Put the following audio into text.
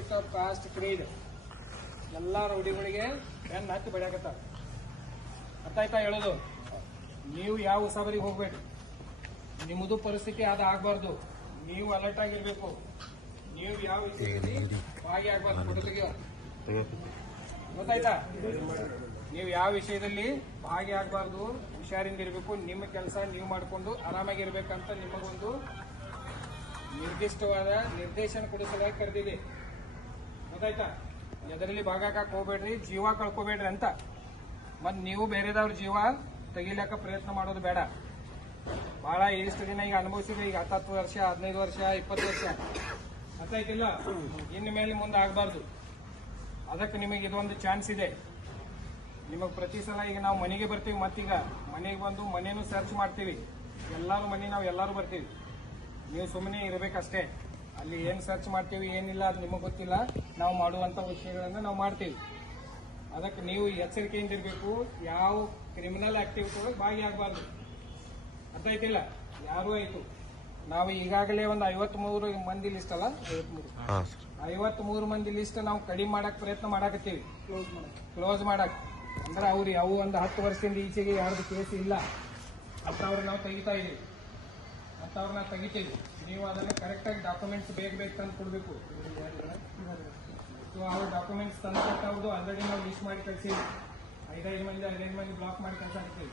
Respect of cost Creed ಎಲ್ಲ ರೌಡಿಗಳಿಗೆ ಬೆನ್ನ ಹತ್ತಿ ಬಡಿಯಾಕತ್ತಾರ. ಅರ್ಥ ಆಯ್ತಾ ಹೇಳೋದು? ನೀವು ಯಾವ ಉಸಾಬರಿಗೆ ಹೋಗ್ಬೇಡ್ರಿ. ನಿಮ್ಮದು ಪರಿಸ್ಥಿತಿ ಅದು ಆಗ್ಬಾರ್ದು. ನೀವು ಅಲರ್ಟ್ ಆಗಿರ್ಬೇಕು. ನೀವು ಯಾವ ವಿಷಯದಲ್ಲಿ ಭಾಗಿಯಾಗಬಾರ್ದು. ಫೋಟೋ ತೆಗಿಯೋ, ಗೊತ್ತಾಯ್ತಾ? ನೀವು ಯಾವ ವಿಷಯದಲ್ಲಿ ಭಾಗಿಯಾಗಬಾರ್ದು, ಹುಷಾರಿಂದ ಇರಬೇಕು. ನಿಮ್ಮ ಕೆಲಸ ನೀವು ಮಾಡಿಕೊಂಡು ಆರಾಮಾಗಿರ್ಬೇಕಂತ ನಿಮಗೊಂದು ನಿರ್ದಿಷ್ಟವಾದ ನಿರ್ದೇಶನ ಕೊಡಿಸಲಾಗಿ ಕರೆದಿದೆ. ಗೊತ್ತಾಯ್ತಾ? ಎದರಲ್ಲಿ ಭಾಗಕ್ಕೆ ಹೋಗ್ಬೇಡ್ರಿ, ಜೀವ ಕಳ್ಕೋಬೇಡ್ರಿ ಅಂತ. ಮತ್ ನೀವು ಬೇರೆದವ್ರ ಜೀವ ತೆಗಿಲಕ್ಕ ಪ್ರಯತ್ನ ಮಾಡೋದು ಬೇಡ. ಬಹಳ ಇಷ್ಟು ದಿನ ಈಗ ಅನುಭವಿಸಿದ್ರೆ, ಈಗ 10 ವರ್ಷ 15 ವರ್ಷ 20 ವರ್ಷ ಗೊತ್ತಾಯ್ತಿಲ್ಲ. ಇನ್ನು ಮೇಲೆ ಮುಂದೆ ಆಗಬಾರ್ದು. ಅದಕ್ಕೆ ನಿಮಗೆ ಇದೊಂದು ಚಾನ್ಸ್ ಇದೆ. ನಿಮಗೆ ಪ್ರತಿ ಸಲ ಈಗ ನಾವು ಮನೆಗೆ ಬರ್ತೀವಿ, ಮತ್ತೀಗ ಮನೆಗೆ ಬಂದು ಮನೇನು ಸರ್ಚ್ ಮಾಡ್ತೀವಿ. ಎಲ್ಲರೂ ಮನೆ ನಾವು ಎಲ್ಲರೂ ಬರ್ತೀವಿ. ನೀವು ಸುಮ್ಮನೆ ಇರಬೇಕಷ್ಟೇ. ಅಲ್ಲಿ ಏನು ಸರ್ಚ್ ಮಾಡ್ತೀವಿ ಏನಿಲ್ಲ ಅದು ನಿಮಗೆ ಗೊತ್ತಿಲ್ಲ. ನಾವು ಮಾಡುವಂತ ವಿಷಯಗಳನ್ನ ನಾವು ಮಾಡ್ತೀವಿ. ಅದಕ್ಕೆ ನೀವು ಎಚ್ಚರಿಕೆಯಿಂದ ಇರಬೇಕು. ಯಾವ ಕ್ರಿಮಿನಲ್ ಆಕ್ಟಿವಿಟಿ ಒಳಗೆ ಭಾಗಿಯಾಗಬಾರ್ದು. ಅರ್ಥ ಆಯ್ತಿಲ್ಲ? ಯಾರೂ ಆಯ್ತು. ನಾವು ಈಗಾಗಲೇ ಒಂದು 53 ಮಂದಿ ಲಿಸ್ಟ್ ಅಲ್ಲ, 53 ಮಂದಿ ಲಿಸ್ಟ್ ನಾವು ಕಡಿಮೆ ಮಾಡಕ್ ಪ್ರಯತ್ನ ಮಾಡಾಕತ್ತೀವಿ. ಕ್ಲೋಸ್ ಮಾಡಕ್ ಅಂದ್ರೆ ಅವ್ರು ಅವು ಒಂದು 10 ವರ್ಷದಿಂದ ಈಚೆಗೆ ಯಾರ್ದು ಕೇಸ್ ಇಲ್ಲ ಅಂತವ್ರು ನಾವು ತೆಗಿತಾ ಇದೀವಿ. ಅಂತವ್ರನ್ನ ತೆಗಿತೀವಿ. ನೀವು ಅದನ್ನ ಕರೆಕ್ಟಾಗಿ ಡಾಕ್ಯುಮೆಂಟ್ಸ್ ಬೇಗ ತಂದು ಕೊಡಬೇಕು. ಸೊ ಅವ್ರ ಡಾಕ್ಯುಮೆಂಟ್ಸ್ ತಂದು ಕೊಟ್ಟವ್ರದ್ದು ಆಲ್ರೆಡಿ ನಾವು ಲಿಸ್ಟ್ ಮಾಡಿ ಕಳಿಸಿವಿ. 5 ಮಂದಿ ಬ್ಲಾಕ್ ಮಾಡಿ ಕಳ್ಸಾಕತ್ತೀವಿ.